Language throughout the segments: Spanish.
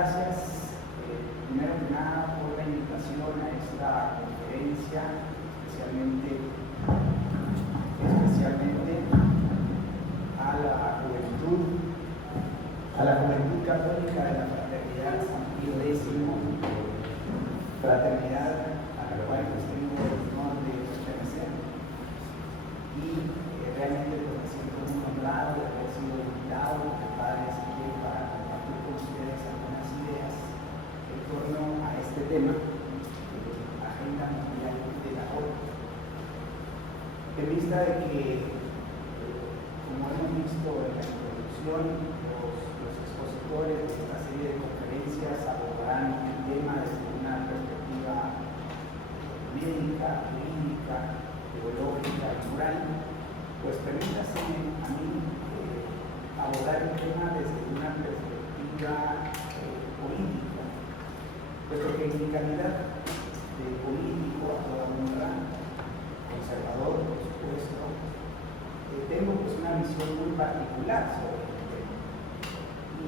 gracias, primero que nada, por la invitación a esta conferencia, especialmente a la juventud católica de la Fraternidad San Pío X, fraternidad a la cual tengo el honor de pertenecer. Y realmente me siento muy honrado de haber sido invitado por el Padre Ezequiel para compartir con ustedes algunas ideas en torno a este tema de Agenda Mundial del Aborto. En vista de que, como hemos visto en la introducción, los expositores de esta serie de conferencias abordarán el tema desde una perspectiva médica, clínica, teológica y moral, pues permítaseme a mí abordar el tema desde una perspectiva política, puesto que en mi calidad de político a toda honra, conservador por supuesto, tengo pues una visión muy particular sobre el tema.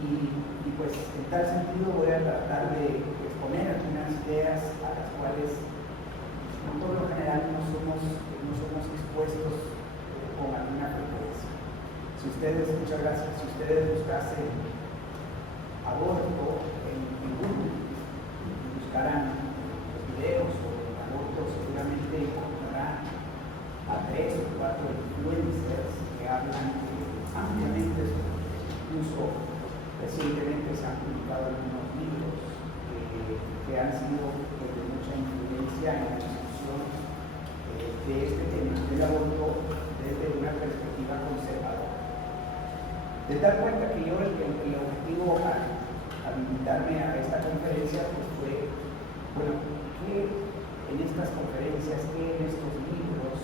Y pues en tal sentido voy a tratar de exponer algunas ideas a las cuales por lo general no somos expuestos con alguna frecuencia. Muchas gracias, si ustedes buscasen aborto en Google, buscarán los videos sobre el aborto, seguramente encontrarán a 3 o 4 influencers que hablan ampliamente sobre esto. Incluso recientemente se han publicado algunos libros que han sido de mucha influencia en la discusión de este tema del aborto desde una perspectiva conservadora. De tal cuenta que yo el objetivo al invitarme a esta conferencia pues fue, bueno, que en estas conferencias, que en estos libros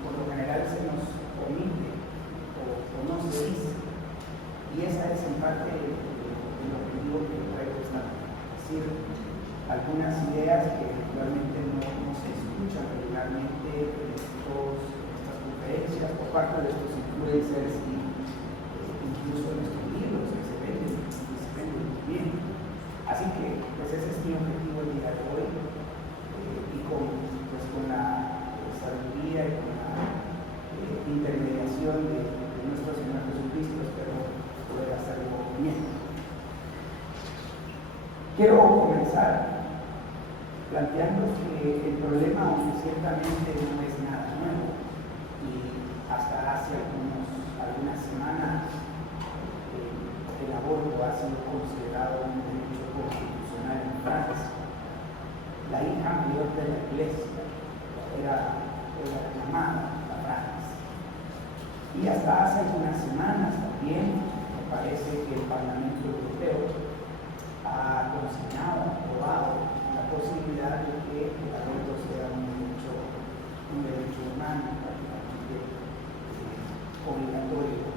por lo general se nos omite o no se dice. Y esa es en parte el objetivo que traigo esta noche. Es decir, algunas ideas que actualmente no se escuchan regularmente en estas conferencias por parte de estos influencers y incluso en estos libros que se venden muy bien. Así que pues ese es mi objetivo el día de hoy y con la sabiduría y con la intermediación de nuestro Señor Jesucristo espero poder hacerlo bien. Quiero comenzar planteando que el problema, aunque ciertamente no es nada nuevo, y hasta hace algunas semanas el aborto ha sido considerado un derecho constitucional en Francia. La hija mayor de la Iglesia era llamada la Francia. Y hasta hace algunas semanas también me parece que el Parlamento Europeo ha consignado, aprobado la posibilidad de que el aborto sea un derecho humano, prácticamente obligatorio,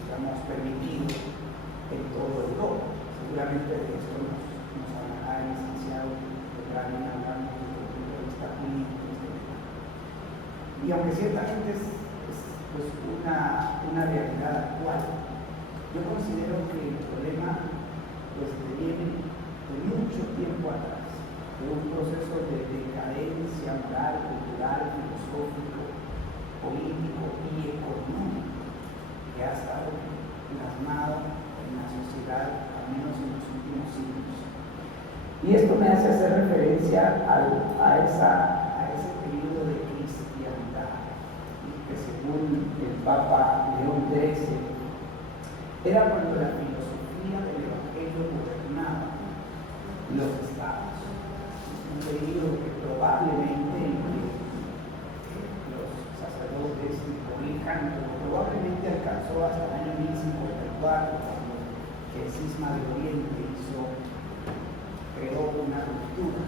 digamos, permitido en toda Europa. Seguramente de esto nos hablará el licenciado que también hablamos desde el punto de vista político. Y aunque ciertamente es pues una realidad actual, yo considero que el problema pues viene de mucho tiempo atrás, de un proceso de decadencia moral, cultural, filosófico, político y económico que ha estado plasmado en la sociedad, al menos en los últimos siglos. Y esto me hace hacer referencia a ese periodo de cristiandad, que según el Papa León XIII, era cuando la filosofía del Evangelio gobernaba los estados. Un periodo que probablemente los sacerdotes corrijan, pero probablemente alcanzó hasta el año 1054, cuando el Cisma de Oriente creó una ruptura.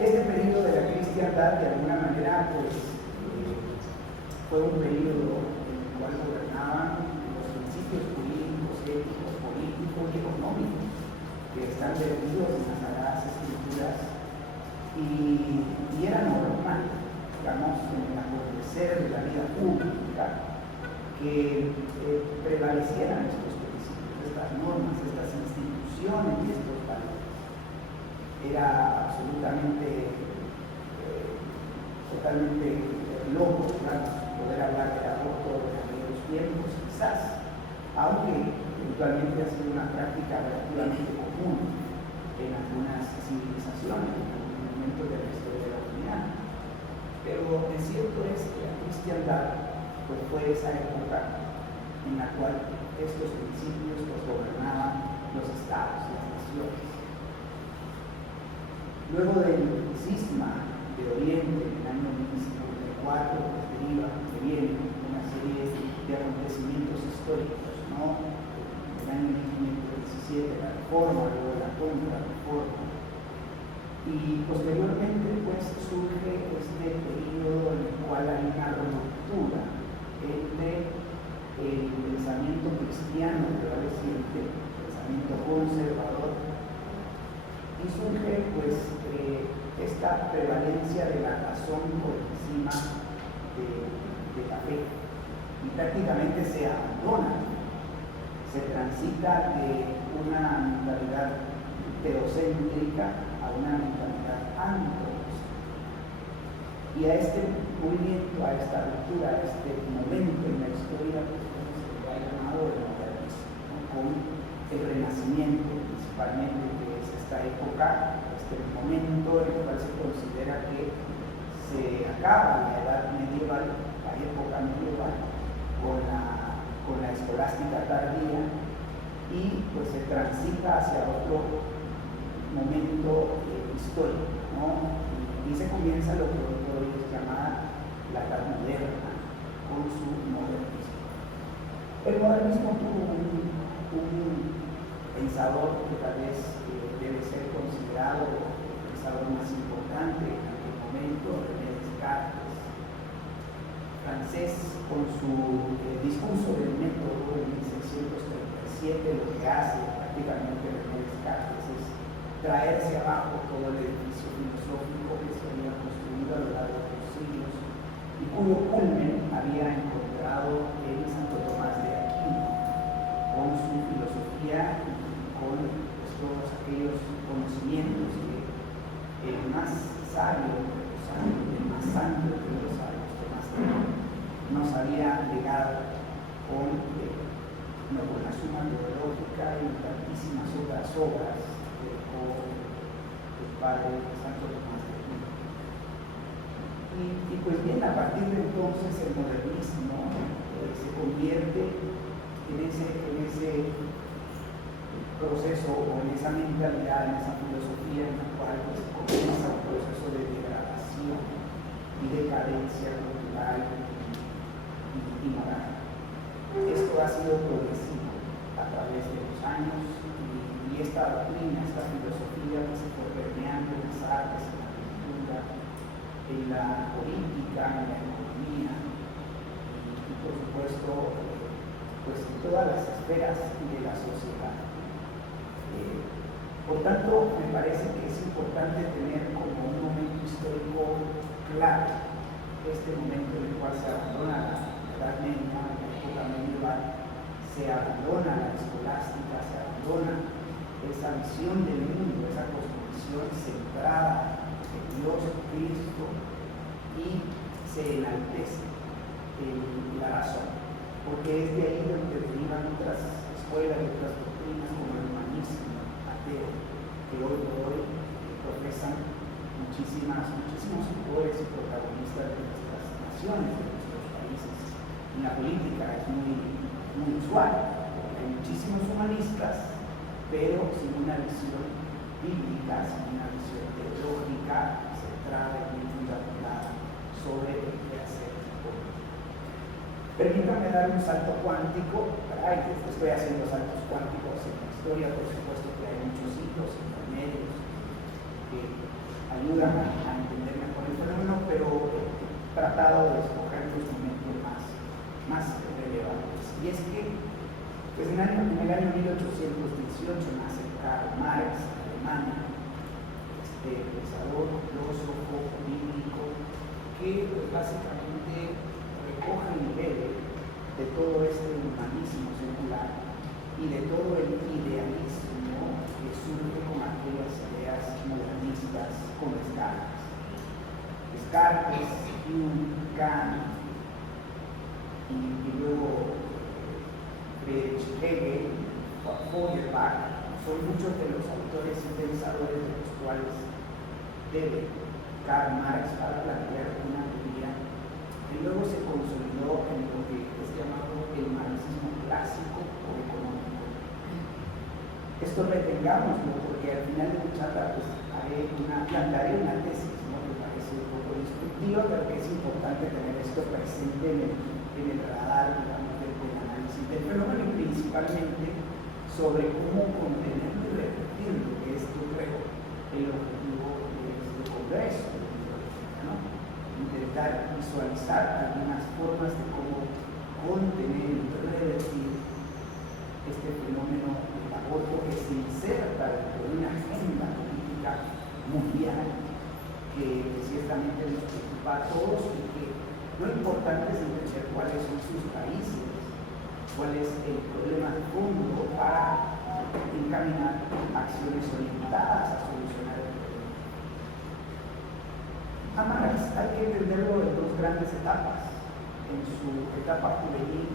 Este periodo de la cristiandad, de alguna manera, pues, fue un periodo en el cual gobernaban los principios políticos éticos, políticos y económicos que están vertidos en las Sagradas Escrituras y era normal, digamos, en el acontecer de la vida pública que prevalecieran estos principios, estas normas, estas instituciones y estos valores. Era absolutamente, totalmente loco, digamos, poder hablar del aborto en aquellos tiempos, quizás, aunque eventualmente ha sido una práctica relativamente común en algunas civilizaciones, en algún momento de la historia de la humanidad. Pero lo cierto es que la cristiandad pues, fue esa época en la cual estos principios pues, gobernaban los estados, las naciones. Luego del cisma de Oriente en el año 1554, pues deriva, que viene una serie de acontecimientos históricos, ¿no? En el año 1517 la reforma, luego la contrarreforma, y posteriormente pues surge este periodo en el cual hay una ruptura entre el pensamiento cristiano prevaleciente, el pensamiento conservador, y surge pues esta prevalencia de la razón por encima de la fe, y prácticamente se abandona, se transita de una mentalidad teocéntrica a una mentalidad antropocéntrica. Y a este movimiento, a esta ruptura, a este momento en la historia, pues se le ha llamado el modernismo, ¿no? Con el Renacimiento, principalmente, que es esta época, este momento en el cual se considera que se acaba la edad medieval, la época medieval, con la escolástica tardía, y pues se transita hacia otro momento histórico, ¿no? Y se comienza lo que hoy es llamada la edad moderna, con su modernismo. El modernismo tuvo un pensador que tal vez debe ser considerado el pensador más importante en aquel momento, René Descartes, francés, con su discurso del método en 1637. Lo que hace prácticamente René Descartes es traerse abajo todo el edificio filosófico que se había construido a lo largo de los siglos y cuyo culmen había encontrado en Santo Tomás de Aquino, con su filosofía y con pues, todos aquellos conocimientos que el más sabio de los sabios, el más santo de los sabios, Tomás de Aquino, nos había legado con la Suma Teológica y tantísimas otras obras que dejó el padre Santo Tomás de Aquino. Y pues bien, a partir de entonces el modernismo se convierte en ese proceso o en esa mentalidad, en esa filosofía en la cual pues, comienza un proceso de degradación y decadencia cultural y moral. Esto ha sido progresivo a través de los años y esta doctrina, esta filosofía que se fue permeando en las artes, en la cultura, en la política, en la economía y por supuesto pues en todas las esferas de la sociedad. Por tanto, me parece que es importante tener como un momento histórico claro este momento en el cual se abandona la Edad Media, la época medieval, se abandona la escolástica, se abandona esa visión del mundo, esa cosmovisión centrada en Dios, Cristo, y se enaltece la razón, porque es de ahí donde derivan otras escuelas y otras doctrinas como el humanismo ateo, que hoy por hoy profesan muchísimos autores y protagonistas de nuestras naciones, de nuestros países. En la política es muy usual, porque hay muchísimos humanistas, pero sin una visión bíblica, sin una visión teológica centrada y fundamentada sobre el quehacer político. Permítanme dar un salto cuántico. Estoy haciendo saltos cuánticos en la historia, por supuesto que hay muchos hitos intermedios que ayudan a entender mejor el fenómeno, pero he tratado de escoger los momentos más relevantes. Y es que Pues en el año 1818 nace Karl Marx, en Alemania, pensador, filósofo, político, que pues, básicamente recoge el nivel de todo este humanismo secular y de todo el idealismo que surge con aquellas ideas modernistas con Descartes, Hume, Kant y luego Friedrich Hegel, Feuerbach, son muchos de los autores y pensadores de los cuales debe Karl Marx para plantear una teoría que luego se consolidó en lo que es llamado el marxismo clásico o económico. Esto retengámoslo porque al final de mi charla pues, plantaré una tesis, ¿no? Que parece un poco disruptiva, pero que es importante tener esto presente en el radar, digamos, del análisis del fenómeno y principalmente sobre cómo contener y repetir lo que es, yo creo, el objetivo de este congreso, ¿no? Intentar visualizar algunas formas de cómo contener y revertir este fenómeno del aborto que se inserta dentro de una agenda política mundial que ciertamente nos preocupa a todos y que lo importante es entender cuáles son sus raíces, cuál es el problema de fondo para encaminar acciones orientadas a solucionar el problema. A Marx hay que entenderlo en dos grandes etapas, en su etapa juvenil,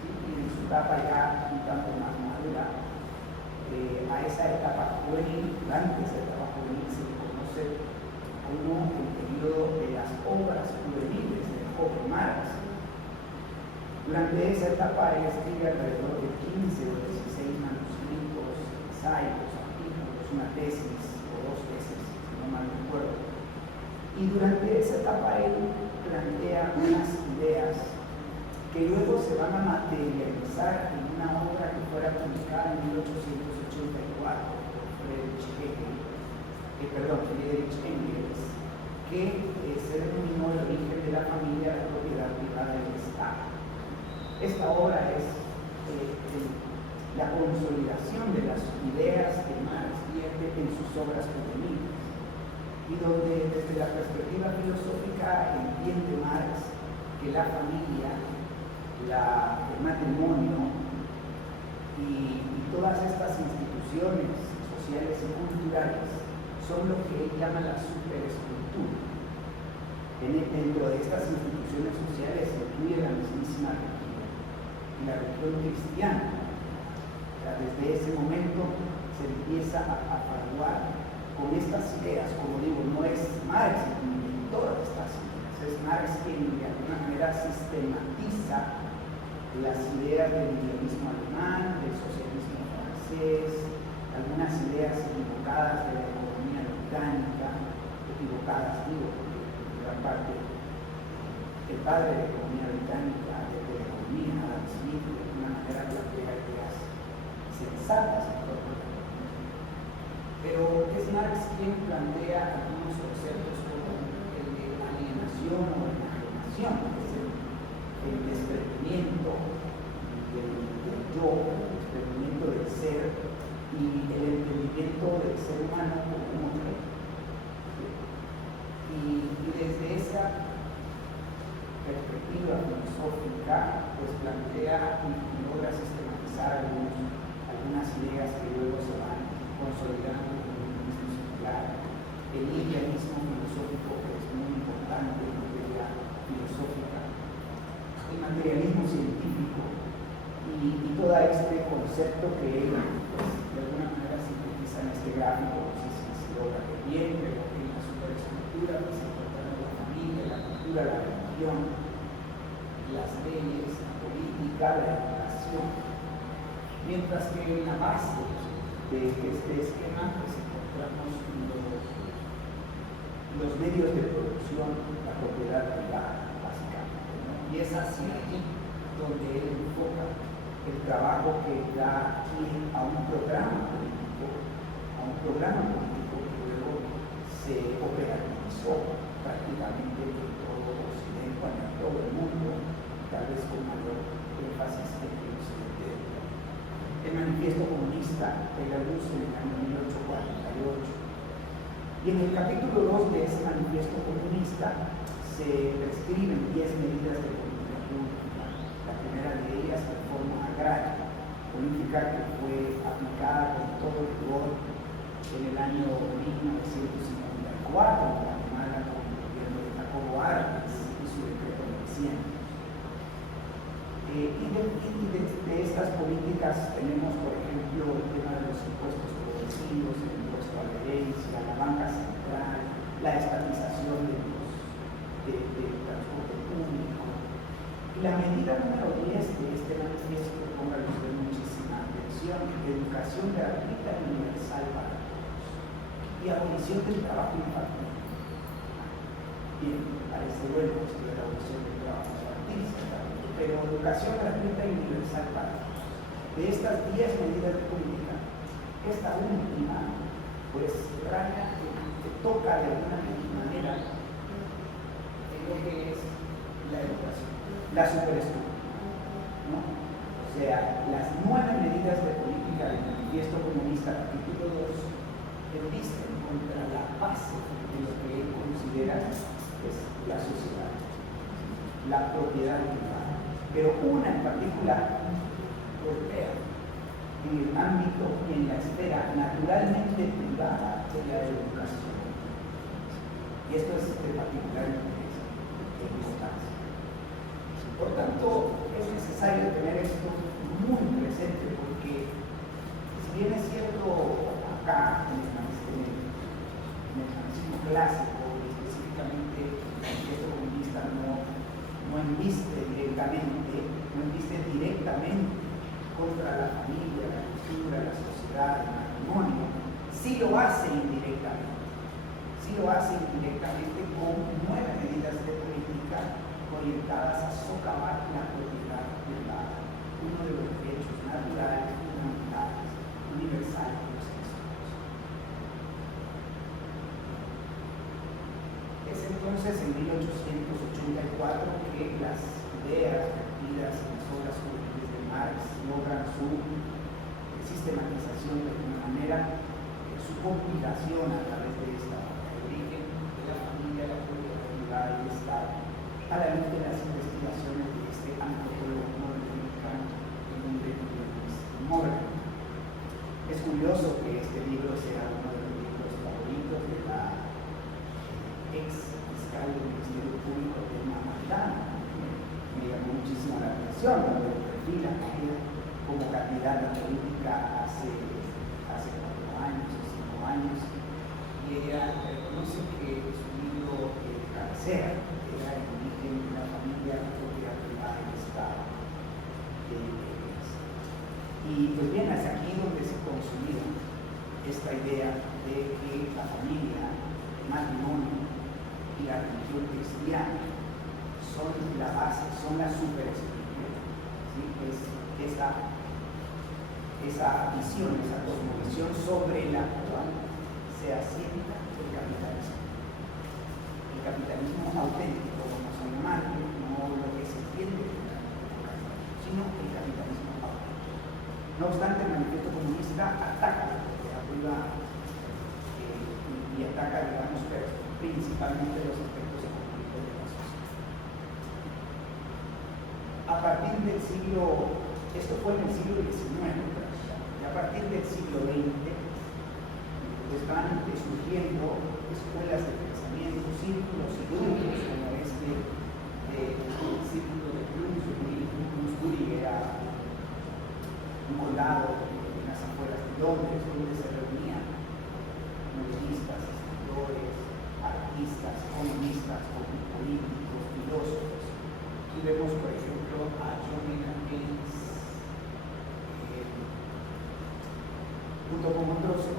¿sí? Y en su etapa ya un tanto más madura. A esa etapa juvenil, durante esa etapa juvenil se le conoce como el periodo de las obras juveniles del joven Marx. Durante esa etapa él escribe alrededor de 15 o 16 manuscritos, ensayos, artículos, una tesis o dos tesis, si no mal recuerdo. Y durante esa etapa él plantea unas ideas que luego se van a materializar en una obra que fuera publicada en 1884 por Friedrich Engels, que se denominó el origen de la familia, la propiedad privada y el Estado. Esta obra es la consolidación de las ideas que Marx vierte en sus obras juveniles y donde desde la perspectiva filosófica entiende Marx que la familia, el matrimonio y todas estas instituciones sociales y culturales son lo que él llama la superestructura. Dentro de estas instituciones sociales se incluye la mismísima religión, la religión cristiana. O sea, desde ese momento se empieza a fraguar con estas ideas, como digo, no es Marx quien inventó estas ideas, es Marx quien de alguna manera sistematiza las ideas del idealismo alemán, del socialismo francés, algunas ideas equivocadas de la economía británica, equivocadas, digo, porque en gran parte el padre de la economía británica, de la economía, Adam Smith, de alguna manera plantea ideas sensatas en torno a la economía. Pero es Marx quien plantea algunos conceptos como el de alienación o enajenación, que es el desprendimiento del yo, el desprendimiento del ser y el entendimiento del ser humano como un objeto. Y desde esa perspectiva filosófica, pues plantea y logra sistematizar algunas ideas que luego se van consolidando en el mismo circular. El idealismo filosófico, que es muy importante en la teoría filosófica, el materialismo científico y todo este concepto que él, pues, de alguna manera sintetiza en este gráfico, no sé si se logra ver bien, pero en la superestructura pues se encuentra la familia, la cultura, la religión, las leyes, la política, la educación, mientras que en la base de este esquema pues encontramos los medios de producción, la propiedad privada, básicamente, ¿no? Y es hacia allí donde él enfoca el trabajo que da pie a un programa político que luego se operativizó prácticamente en todo Occidente, en todo el mundo, tal vez con mayor énfasis en el Occidente. el Manifiesto Comunista de la Luz en el año 1848. Y en el capítulo 2 de ese Manifiesto Comunista se prescriben 10 medidas de política pública. La primera de ellas, reforma agraria, política que fue aplicada con todo rigor en el año 1954, en Guatemala, con el gobierno de Jacobo Arbenz y su decreto de 100. De estas políticas tenemos, por ejemplo, el tema de los impuestos progresivos, el impuesto a la herencia, la banca central, la estatización del transporte público. Y la medida número 10 de este manifiesto, póngale usted muchísima atención, educación gratuita y universal para todos. Y abolición del trabajo infantil. Bien, parece bueno esto de la abolición del trabajo infantil, pero educación gratuita y universal para todos. De estas 10 medidas de política, esta última, pues, raya que toca de alguna manera en lo que es la educación, la superestructura, ¿no? O sea, las 9 medidas de política del Manifiesto Comunista, capítulo 2, embisten contra la base de lo que él considera es la sociedad, la propiedad privada, pero una en particular golpea en el ámbito y en la esfera naturalmente privada de la educación. Y esto es de particular interés e importancia. Por tanto, es necesario tener esto muy presente porque, si bien es cierto, acá en el marxismo clásico, y específicamente el manifiesto comunista no embiste directamente contra la familia, la cultura, la sociedad, el matrimonio, sí lo hace indirectamente. Sí lo hace indirectamente con 9 medidas de política orientadas a socavar la propiedad privada, uno de los derechos naturales, fundamentales, universales de los seres humanos. Es entonces en 1884 que las ideas vertidas en las obras juveniles de Marx logran su sistematización de alguna manera, su compilación a través de esta origen de la familia, la propiedad privada y el Estado, a la luz de las investigaciones de este antropólogo norteamericano Morgan. Es curioso que este libro sea uno de los libros favoritos de la ex fiscal del Ministerio Público de Mamantana. Me llamó muchísimo la atención cuando perfila a ella como candidata política hace 4 años o 5 años, y ella reconoce que su libro de cabecera era el origen de la familia, la propiedad privada y el Estado. Y pues bien, hasta aquí donde se consolida esta idea de que la familia, el matrimonio y la religión cristiana son la base, son la superestructura. ¿Sí? Es esa visión, esa cosmovisión sobre la cual se asienta el capitalismo. El capitalismo auténtico, como se llama, no lo que se entiende, sino el capitalismo auténtico. No obstante, el manifiesto comunista ataca desde arriba y ataca, digamos, principalmente los aspectos económicos de la sociedad. A partir del siglo, esto fue en el siglo XIX, y a partir del siglo XX están surgiendo escuelas de pensamiento, círculos y grupos como este círculo de Bloomsbury, era un condado en las afueras de Londres, donde se reunían novelistas, escritores, artistas, economistas, políticos, filósofos. Y vemos, por ejemplo, a John Maynard Keynes, junto con otros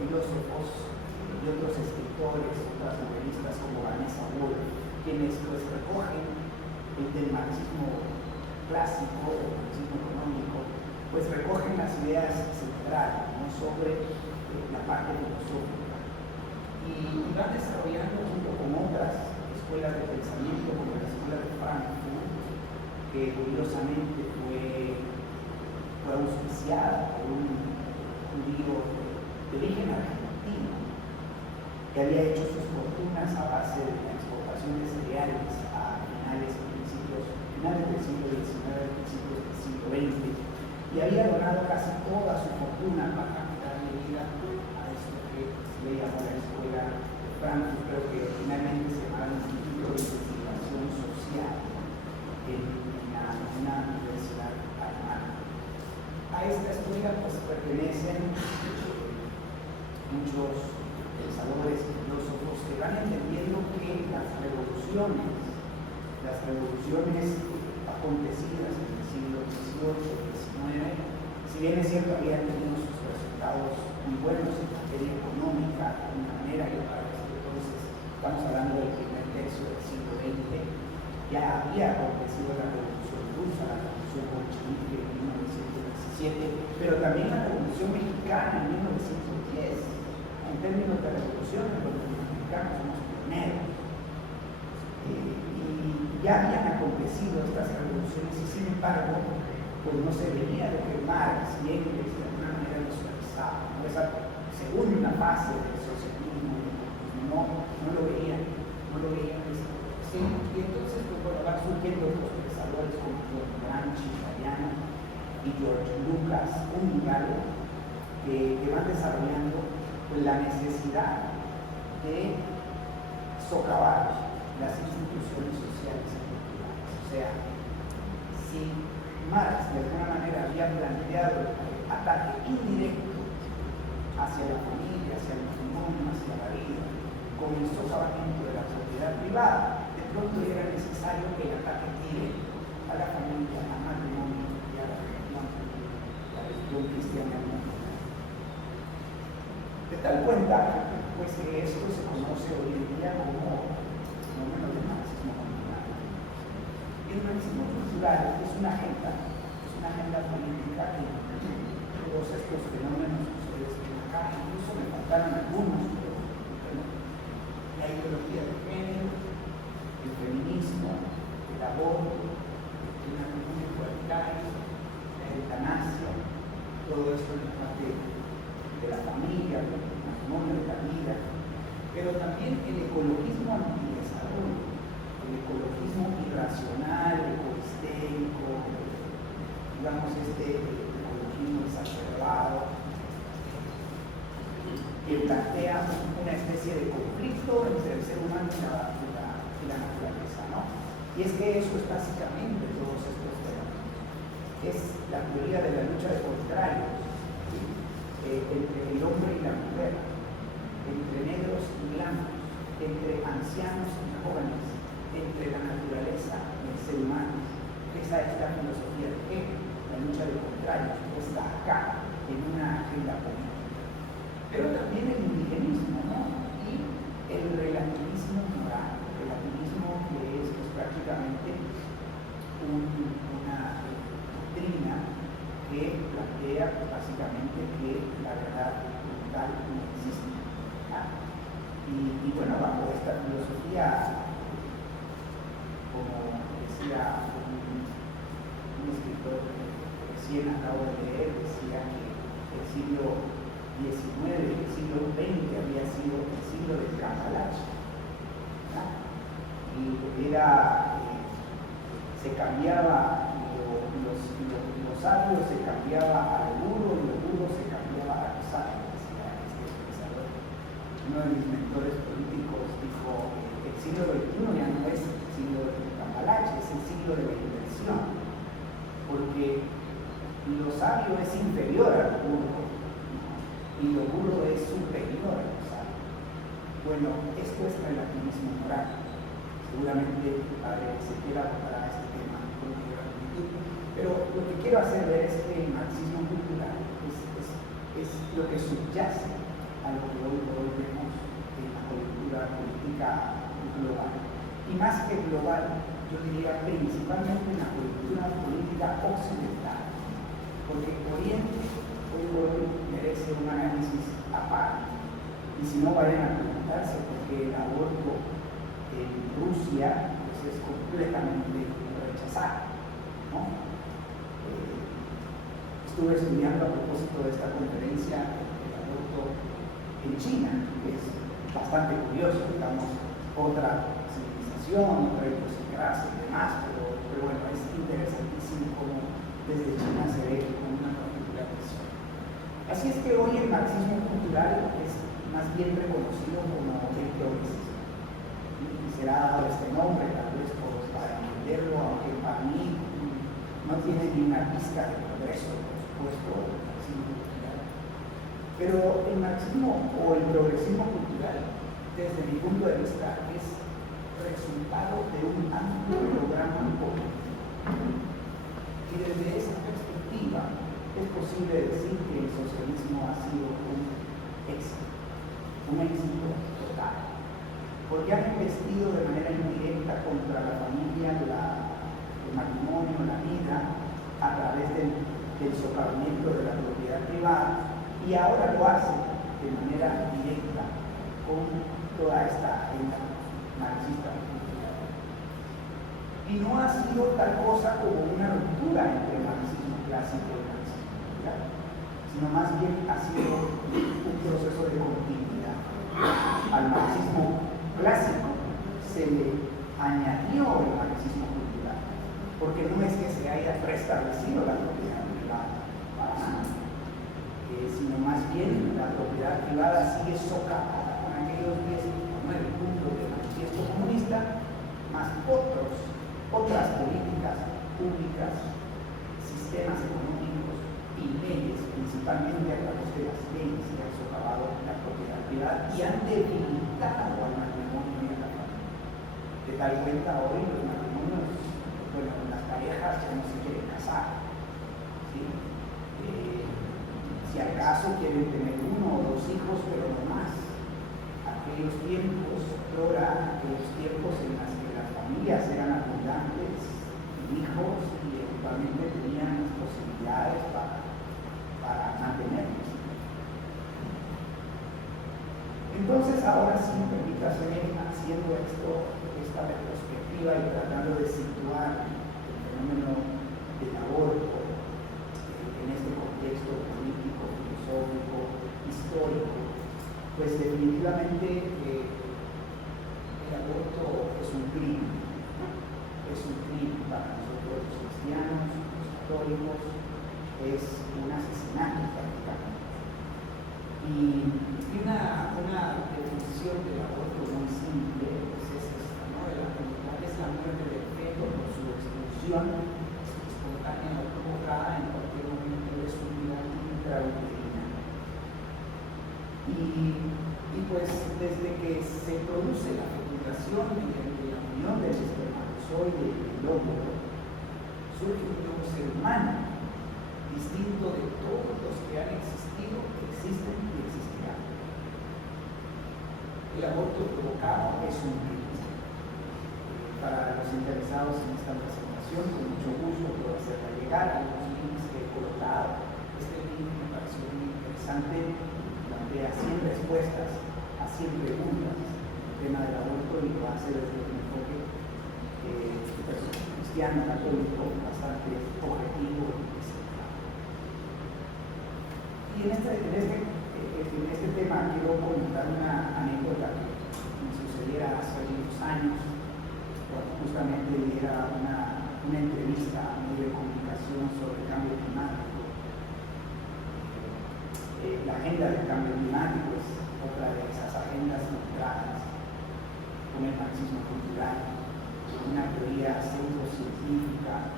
filósofos y otros escritores, otras novelistas como Vanessa Woolf, quienes pues recogen del marxismo clásico, del marxismo económico, pues recogen las ideas centrales, ¿no?, sobre la parte filosófica, y van desarrollando junto con otras escuelas de pensamiento como la escuela de Frankfurt, que curiosamente fue fue auspiciada por un judío de origen argentino que había hecho sus fortunas a base de la exportación de cereales a finales del siglo XIX, principios del siglo XX, y había donado casi toda su fortuna para darle vida a esto que se le llamó la escuela de Frankfurt, pero que finalmente se llamaba el Instituto de Investigación Social en una universidad alemana. A esta escuela pues pertenecen muchos pensadores y filósofos que van entendiendo que las revoluciones acontecidas en el siglo XVIII y XIX, si bien es cierto habían tenido sus resultados muy buenos en materia económica de alguna manera, y para este entonces estamos hablando del primer tercio del siglo XX, ya había acontecido la Revolución Rusa, la Revolución Bolchevique en 1917, pero también la Revolución Mexicana en 1910. En términos de revoluciones, los mexicanos somos pioneros. Y ya habían acontecido estas revoluciones y sin embargo, pues no se veía lo que Marx y Engels de alguna manera visualizaban, ¿no? Esa segunda fase del socialismo, no lo veían. Sí, y entonces, pues bueno, van surgiendo otros pensadores como George Gramsci, italiano, y George Lucas, un húngaro, que van desarrollando pues, la necesidad de socavar las instituciones sociales y culturales. O sea, si Marx de alguna manera había planteado el ataque indirecto hacia la familia, hacia el matrimonio, hacia la vida, con el socavamiento de la propiedad privada, de pronto era necesario que el ataque tire a la familia, al matrimonio y a la religión cristiana. De tal cuenta, pues que esto se conoce hoy en día como fenómeno de marxismo cultural. Y el marxismo cultural es una agenda política que todos estos fenómenos que ustedes ven acá, incluso me faltaron algunos, pero la ideología de género, el feminismo, el aborto, el matrimonio igualitario, la eutanasia, todo esto en la parte de la familia, del matrimonio, de la vida, pero también el ecologismo antidesarrollo, el ecologismo irracional, ecohistérico, digamos ecologismo exacerbado, que plantea una especie de conflicto entre el ser humano y la naturaleza, ¿no? Y es que eso es básicamente todos estos temas. Es la teoría de la lucha de contrarios, entre el hombre y la mujer, entre negros y blancos, entre ancianos y jóvenes, entre la naturaleza y el ser humano. Esa es la filosofía de Hegel, la lucha de contrarios, puesta acá en una agenda política. Pero también el indigenismo, ¿no? Y el relativismo moral, el relativismo que es pues, prácticamente una doctrina que plantea pues, básicamente que la verdad brutal no existe. Y bueno, bajo esta filosofía, como decía un escritor que recién acabo de leer, decía que el siglo XIX y el siglo XX había sido el siglo del cambalache, y se cambiaba los sabios se cambiaba al burro y los burros se cambiaba a los sabios, decía este pensador. Uno de mis mentores políticos dijo: el siglo XXI ya no es el siglo del cambalache, es el siglo de la inversión, porque lo sabio es inferior al burro y lo burro es superior a lo sabio. Bueno, esto es relativismo moral. Seguramente el padre Ezequiel abordará este tema con mayor amplitud, pero lo que quiero hacer ver es que el marxismo cultural es lo que subyace a lo que hoy vemos en la coyuntura política global. Y más que global, yo diría principalmente en la coyuntura política occidental, porque Oriente hoy por hoy merece un análisis aparte. Y si no, vayan a preguntarse por qué el aborto en Rusia pues, es completamente rechazado, ¿no? Estuve estudiando a propósito de esta conferencia del aborto en China, que es bastante curioso, digamos, otra civilización, otra idiosincrasia y demás, pero bueno, es interesantísimo cómo desde China se ve con una particular visión. Así es que hoy el marxismo cultural es más bien reconocido como el progresismo. Y será dado este nombre, tal vez para entenderlo, aunque para mí no tiene ni una pizca de progreso, por supuesto, el marxismo cultural. Pero el marxismo o el progresismo cultural, desde mi punto de vista, es resultado de un amplio programa político. Y desde esa perspectiva es posible decir que el socialismo ha sido un éxito total, porque han investido de manera indirecta contra la familia, el matrimonio, la vida, a través del socavamiento de la propiedad privada, y ahora lo hacen de manera directa con toda esta agenda marxista. Y no ha sido tal cosa como una ruptura entre el marxismo clásico y el marxismo cultural, sino más bien ha sido un proceso de continuidad. Al marxismo clásico se le añadió el marxismo cultural, porque no es que se haya restablecido la propiedad privada, para nada, sino más bien la propiedad privada sigue socavada con aquellos 10 o 9 puntos del manifiesto comunista, más otras políticas públicas, sistemas económicos y leyes, principalmente a través de las leyes que han socavado la propiedad privada y han debilitado al matrimonio y a la familia. De tal cuenta hoy los matrimonios, bueno, las parejas ya no se quieren casar, ¿sí? Si acaso quieren tener 1 o 2 hijos, pero no más. Aquellos tiempos, aquellos tiempos en los que las familias eran abundantes en hijos y eventualmente tenían las posibilidades para mantenerlos. Entonces, ahora sí, permítase, haciendo esta retrospectiva y tratando de situar el fenómeno del aborto en este contexto político, filosófico, histórico, pues definitivamente el aborto es un crimen para nosotros los cristianos, los católicos, es un asesinato prácticamente. Y una definición del aborto muy simple es esta, ¿no? La realidad es la muerte del feto por su expulsión espontánea o provocada en cualquier momento de su vida intrauterina. Y pues desde que se produce la fecundación mediante la unión del espermatozoide y el óvulo, surge un nuevo ser humano, distinto de todos los que han existido, existen y existirán. El aborto provocado es un crimen. Para los interesados en esta presentación, con mucho gusto puedo hacerla llegar a los links que he colocado. Este link me pareció muy interesante, plantea 100 respuestas a 100 preguntas el tema del aborto y lo hace desde un enfoque cristiano, católico, bastante objetivo y centrado. Y en este tema quiero comentar una anécdota que me sucediera hace unos años, cuando justamente diera una entrevista a medio de comunicación sobre el cambio climático. La agenda del cambio climático es otra de esas agendas centradas con el marxismo cultural, una teoría pseudocientífica,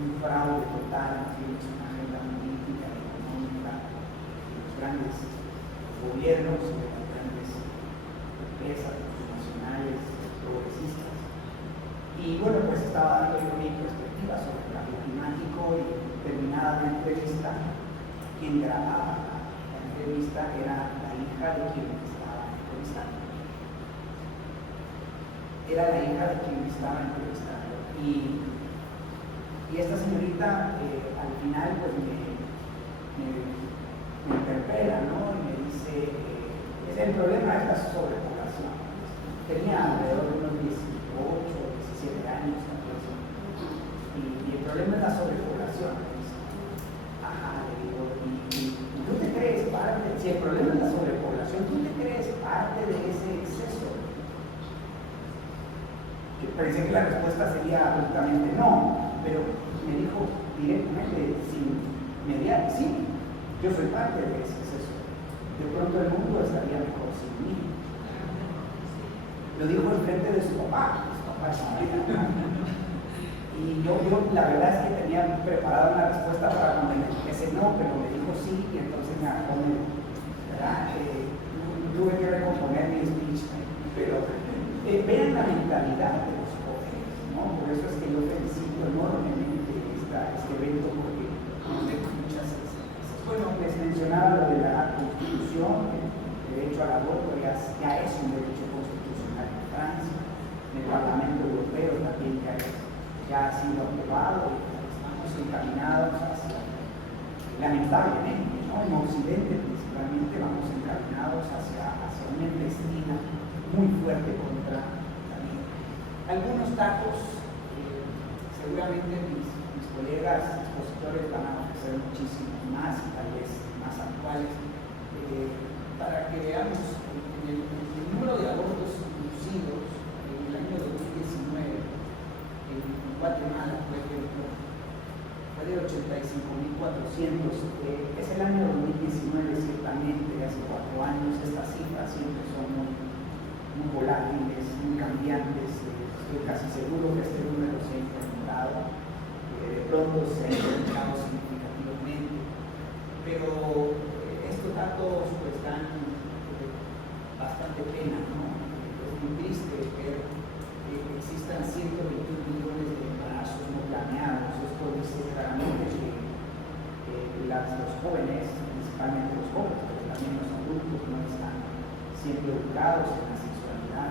un fraude total, que es una agenda política y económica de los grandes gobiernos, de las grandes empresas nacionales, progresistas. Y bueno, pues estaba dando yo mi perspectiva sobre el cambio climático y terminada la entrevista, quien grababa la entrevista era la hija de quien estaba entrevistando. Era la hija de quien estaba entrevistando. Y esta señorita al final pues me interpela, ¿no? Y me dice, el problema es la sobrepoblación. Tenía alrededor de unos 18 o 17 años, y el problema es la sobrepoblación. Ajá, le si el problema es la sobrepoblación, ¿tú te crees parte de ese exceso? Yo pensé que la respuesta sería absolutamente no, pero me dijo directamente, sin mediar, sí, yo soy parte de ese exceso. De pronto el mundo estaría mejor sin mí. Lo dijo enfrente de su papá es americano. Y yo la verdad es que tenía preparada una respuesta para cuando me dijese no, pero me dijo sí, y entonces me agarró, ¿verdad? Tuve que recomponer mi speech, pero vean la mentalidad de los jóvenes, ¿no? Por eso es que yo felicito enormemente este evento, porque nos deja muchas enseñanzas. Bueno, les mencionaba lo de la Constitución, el derecho al aborto ya es un derecho constitucional en Francia, en el Parlamento Europeo también ya ha sido aprobado, estamos encaminados hacia, lamentablemente, ¿no? En Occidente principalmente vamos encaminados hacia una embestida muy fuerte contra la vida. Algunos datos, seguramente mis colegas expositores van a ofrecer muchísimo más y tal vez más actuales, para que veamos el número de abortos inducidos en el año 2019 en Guatemala, por ejemplo, fue de 85.400. Es el año 2019, ciertamente, hace 4 años. Estas cifras siempre son muy volátiles, muy cambiantes. Estoy casi seguro que este número se ha incrementado, de pronto se ha incrementado significativamente, pero estos datos pues dan bastante pena, ¿no? Es muy triste ver que existan 121 millones de embarazos no planeados. Esto dice claramente que los jóvenes, principalmente los jóvenes, pero también los adultos, no están siendo educados en la sexualidad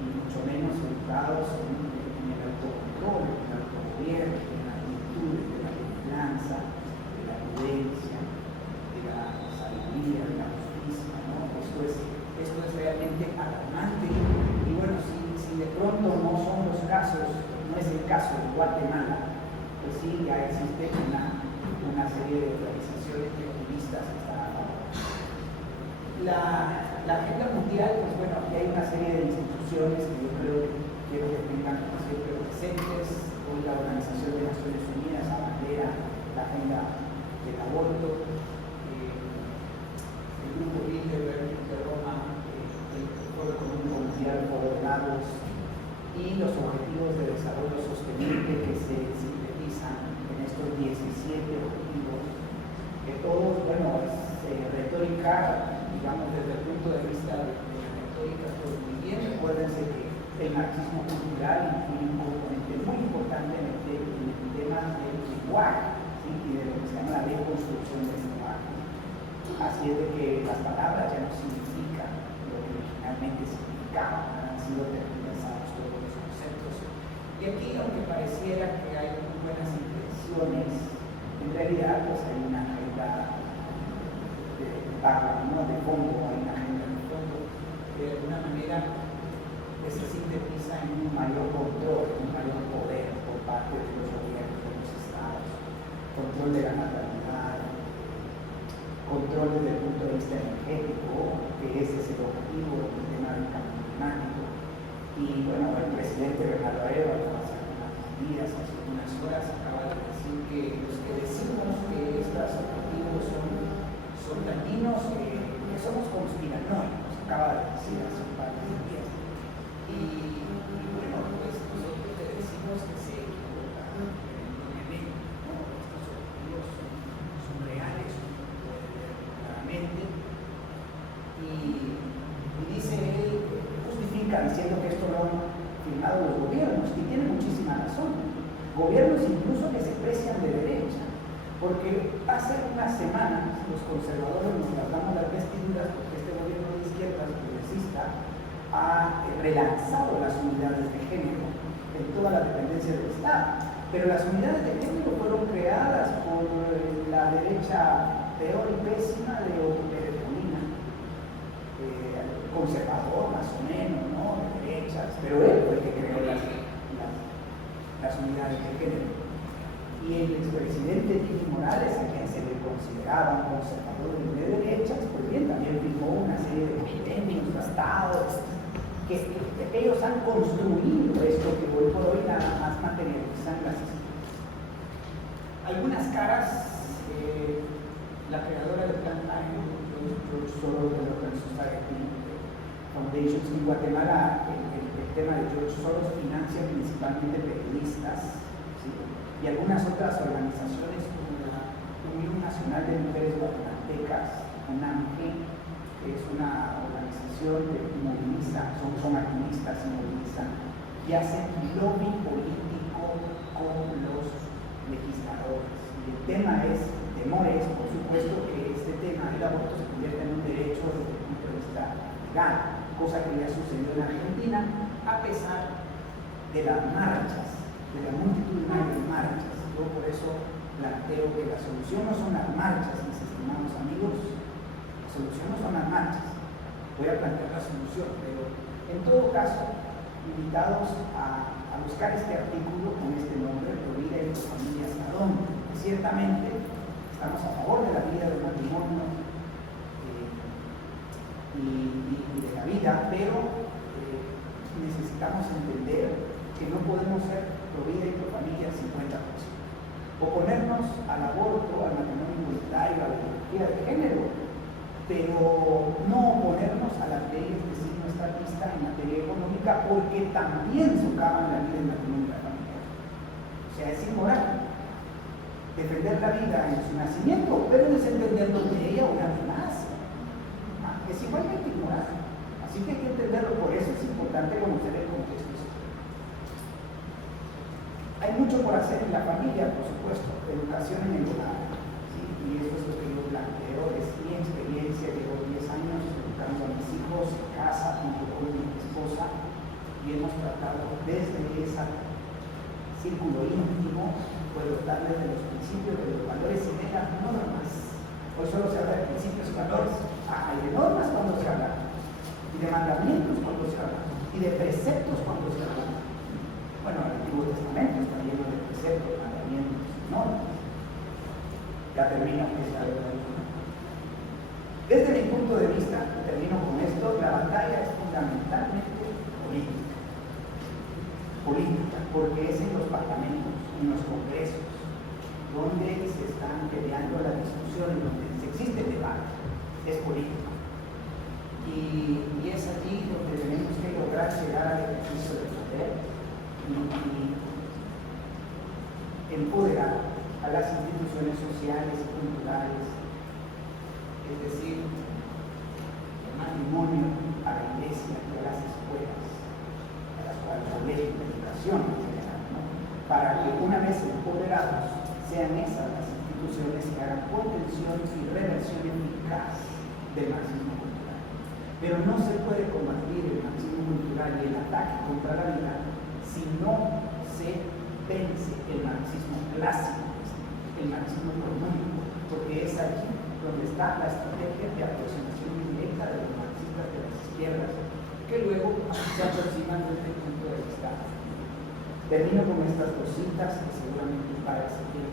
y mucho menos educados en el autocontrol, en el autogobierno, en las virtudes de la templanza, de la prudencia, de la sabiduría, de la justicia, ¿no? Esto es realmente alarmante. Y bueno, si de pronto no son los casos, no es el caso de Guatemala, pues sí, ya existe una serie de organizaciones de activistas que están a favor. La agenda mundial, pues bueno, aquí hay una serie de instituciones que yo creo que quiero que tengan siempre presentes. Hoy la Organización de Naciones Unidas abandera la agenda del aborto, el grupo Bilderberg de Roma, el Foro Económico Mundial por Lados, y los objetivos de desarrollo sostenible que se sintetizan en estos 17 objetivos, que todos, bueno, es retórica, digamos, desde el punto de vista de la retórica, pues muy bien. Recuérdense que el marxismo cultural incluye un componente muy importante en el tema del lenguaje, ¿sí? Y de lo que se llama la deconstrucción del lenguaje. Así es de que las palabras ya no significan lo que originalmente significaban, han sido tergiversados todos los conceptos. Y aquí, aunque pareciera que hay muy buenas intenciones, en realidad pues hay una agenda de fondo, hay una agenda de fondo que de alguna manera se sintetiza en un mayor control, un mayor poder por parte de los gobiernos de los estados, control de la natalidad, control desde el punto de vista energético, que ese es el objetivo del tema del cambio climático. Y bueno, el presidente Bernardo Arevalo hace algunos días, hace unas horas, acaba de decir que los que decimos que estos objetivos son dañinos, que somos conspiranoicos, acaba de decir hace un par de días. Y bueno, pues nosotros le decimos que se equivocan enormemente, ¿no? Estos objetivos son reales, claramente. Y dice él, justifica diciendo que esto lo han firmado los gobiernos, y tiene muchísima razón. Gobiernos incluso que se precian de derecha, porque hace unas semanas los conservadores nos rasgamos las vestiduras porque este gobierno de izquierdas progresista ha relanzado las unidades de género en toda la dependencia del Estado. Pero las unidades de género fueron creadas por la derecha peor y pésima de Otto Pérez Molina, conservador más o menos, ¿no? De derechas, pero él fue el que creó las unidades de género. Y el expresidente Jimmy Morales, a quien se le consideraba un conservador de derechas, pues bien, también firmó una serie de convenios, tratados, que ellos han construido esto que hoy por hoy nada más materializan las instituciones. Algunas caras, la creadora del Plan George Soros, de la Society Foundations en Guatemala, el tema de George Soros financia principalmente periodistas, ¿sí? Y algunas otras organizaciones como la Unión Nacional de Mujeres Guatemaltecas, UNAMGE, que es una organización que moviliza, son activistas y movilizan, y hacen lobby político con los legisladores. Y el tema es, el temor es, por supuesto, que este tema del aborto se convierta en un derecho desde el punto de vista legal, cosa que ya sucedió en Argentina, a pesar de las marchas, de la multitudinaria marchas. Yo por eso planteo que la solución no son las marchas, mis estimados amigos, la solución no son las marchas. Voy a plantear la solución, pero en todo caso, invitados a buscar este artículo con este nombre, Provida y Familia hasta dónde. Ciertamente estamos a favor de la vida del matrimonio y de la vida, pero necesitamos entender que no podemos ser pro vida y pro familia 50%. Oponernos al aborto, al matrimonio igualitario, a la ideología de género, pero no oponernos a las leyes de signo estatista en materia económica, porque también socavan la vida del matrimonio y la familia. O sea, es inmoral defender la vida en su nacimiento, pero desentenderlo de ella una amenaza. Es igualmente inmoral. Así que hay que entenderlo, por eso es importante conocer el contexto. Hay mucho por hacer en la familia, por supuesto, educación en el hogar, ¿sí? Y eso es lo que yo planteo, es mi experiencia. Llevo 10 años educando a mis hijos en casa, junto con mi esposa, y hemos tratado desde ese círculo íntimo, pues darles de los principios, de los valores y de las normas. Hoy solo se habla de principios y valores. Hay de normas cuando se habla, y de mandamientos cuando se habla, y de preceptos cuando se habla. Bueno, el Antiguo Testamento está lleno de preceptos, mandamientos, normas. Ya termino. Desde mi punto de vista, termino con esto, la batalla es fundamentalmente política. Política, porque es en los parlamentos, en los congresos, donde se están peleando las discusiones, donde existe el debate, es político. Y es allí donde tenemos que lograr llegar al ejercicio del poder y empoderar a las instituciones sociales y culturales, es decir, el matrimonio, a la iglesia, a las escuelas, al colegio, a la educación en general, ¿no? Para que una vez empoderados sean esas las instituciones que hagan contención y reversión eficaz del marxismo cultural. Pero no se puede combatir el marxismo cultural y el ataque contra la vida si no se vence el marxismo clásico, el marxismo económico, porque es allí donde está la estrategia de aproximación indirecta de los marxistas de las izquierdas, que luego se aproximan desde el punto de vista. Termino con estas dos citas que seguramente parece que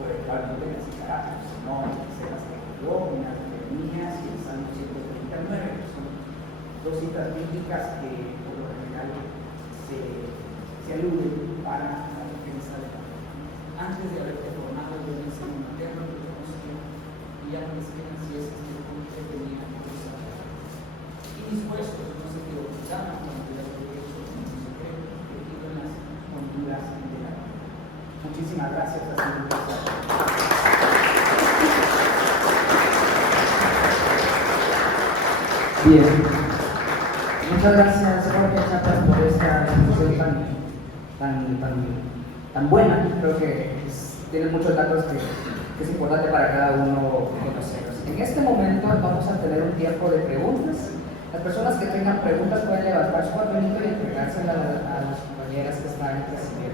por el cual no las citarás, no se las yo, una de Jeremías y el Salmo 139, que son dos citas bíblicas que por lo general se aluden para la defensa de la fe. Antes de haberte formado yo en el seno materno, yo conocía y ya no me quedan si es que tenía esa fe. Y mis huesos no se equivocaban cuando yo lo he hecho en mi secreto, metido en las honduras de la vida. Muchísimas gracias a todos. Bien. Muchas gracias, Jorge Chapas, por esta exposición tan buena. Creo que tiene muchos datos que es importante para cada uno conocerlos. En este momento vamos a tener un tiempo de preguntas. Las personas que tengan preguntas pueden levantar su papelito y entregársela a las compañeras que están recibiendo.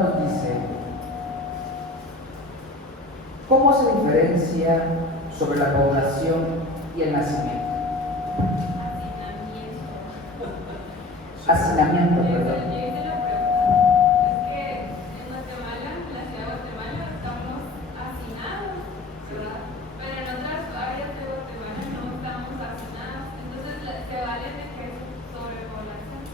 nos dice, ¿cómo se diferencia sobre la población y el nacimiento? Hacinamiento, perdón.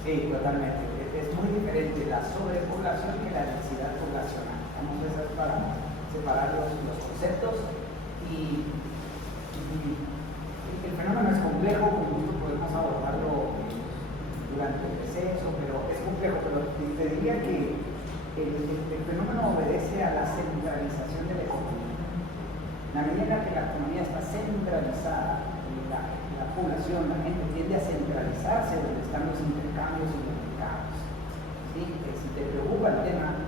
Sí, totalmente. Es muy diferente la sobrepoblación que la densidad poblacional. Vamos a hacer para separar los conceptos y el fenómeno es complejo, con gusto podemos abordarlo durante el receso, pero es complejo, pero te diría que el fenómeno obedece a la centralización de la economía. En la medida que la economía está centralizada, la población, la gente tiende a centralizarse donde están los intercambios y los mercados. ¿Sí? Si te preocupa el tema,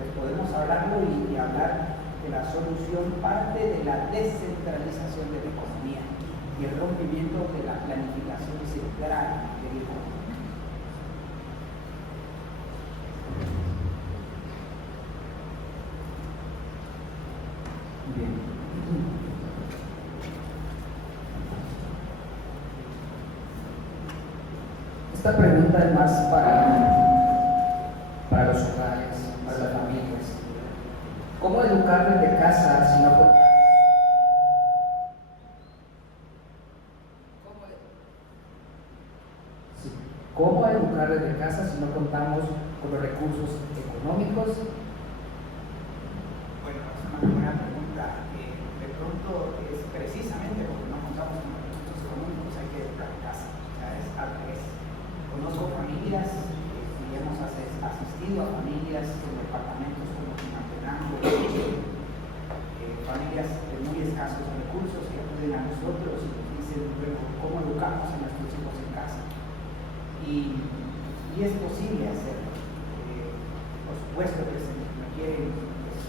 pues podemos hablarlo y hablar de la solución parte de la descentralización de la economía y el rompimiento de la planificación central de la economía. Bien. Esta pregunta es más para los hogares, para las familias. ¿Cómo educar desde casa si no contamos? ¿Cómo educar desde casa si no contamos con los recursos económicos? Bueno, es una muy buena pregunta. De pronto es precisamente porque no contamos con los recursos económicos, hay que educar en casa. O sea, es al revés. Conozco familias y hemos asistido a familias en departamentos como Chinatenango, familias de muy escasos recursos que acuden a nosotros y nos dicen, bueno, ¿cómo educamos a nuestros hijos en casa? Y es posible hacerlo. Por supuesto que se requieren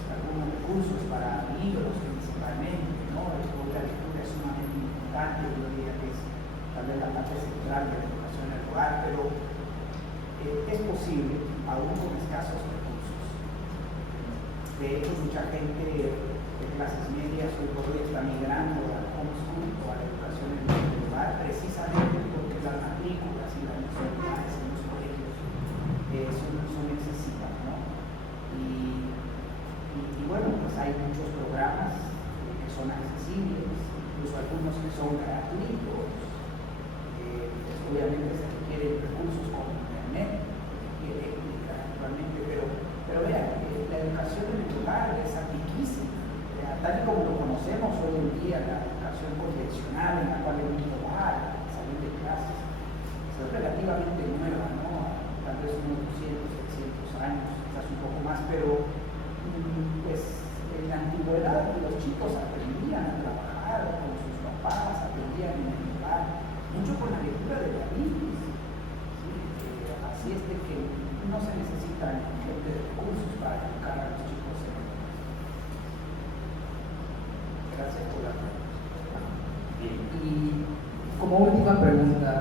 algunos recursos para libros principalmente, ¿no? La lectura es sumamente importante, yo diría que es tal vez la parte central de la educación en el hogar, pero es posible, aún con escasos recursos. De hecho, mucha gente de clases medias hoy por hoy está migrando al homeschool o a la educación en el hogar, precisamente porque las matrículas y las mensualidades en los colegios son excesivas, ¿no? Y bueno, pues hay muchos programas que son accesibles, incluso algunos que son gratuitos. Pues obviamente se requieren recursos como internet y eléctrica actualmente, pero vean, la educación en el hogar es antiquísima. Tal y como lo conocemos hoy en día, la educación convencional en la cual el niño va a salir de clases, es relativamente nueva, ¿no? Tal vez unos 200, 300 años, quizás un poco más, pero pues en la antigüedad los chicos aprendían a trabajar con sus papás, aprendían en el hogar, mucho con la lectura de la Biblia. ¿Sí? Así es de que no se necesitan gente de recursos para educar a los chicos en el hogar. Gracias por la pregunta. Bien. Y como última pregunta,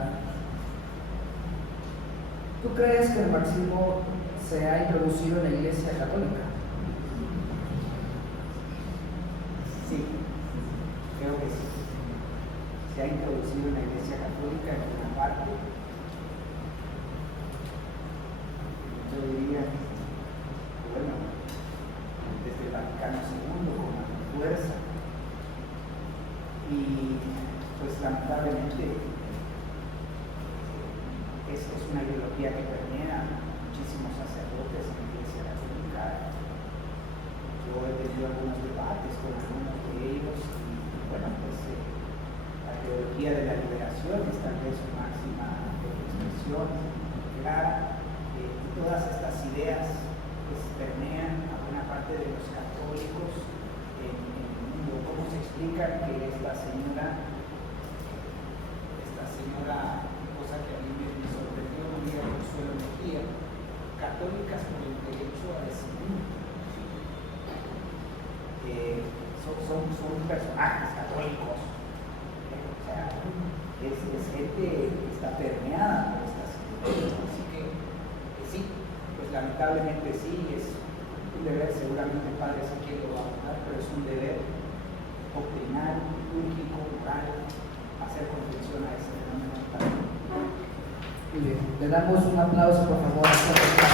¿tú crees que el marxismo se ha introducido en la Iglesia Católica? Sí, creo que sí. Se ha introducido en la Iglesia Católica en una parte. Yo diría que, bueno, desde el Vaticano II con la fuerza. Y pues lamentablemente es una ideología que permea a muchísimos sacerdotes en la Iglesia Católica. Yo he tenido algunos debates con algunos de ellos y bueno, pues la ideología de la liberación es tal vez su máxima expresión clara. Todas estas ideas pues, permean a buena parte de los católicos en el mundo. ¿Cómo se explica que esta señora, cosa que a mí me sorprendió, María Consuelo Mejía, católicas por el derecho a decidir? Son personajes católicos, o sea, es gente que está permeada por estas ideas, así que sí, pues lamentablemente sí, es un deber, seguramente el Padre Ezequiel lo va a dar, pero es un deber doctrinal, litúrgico, moral, hacer contención a ese fenómeno. Muy bien. Le damos un aplauso, por favor.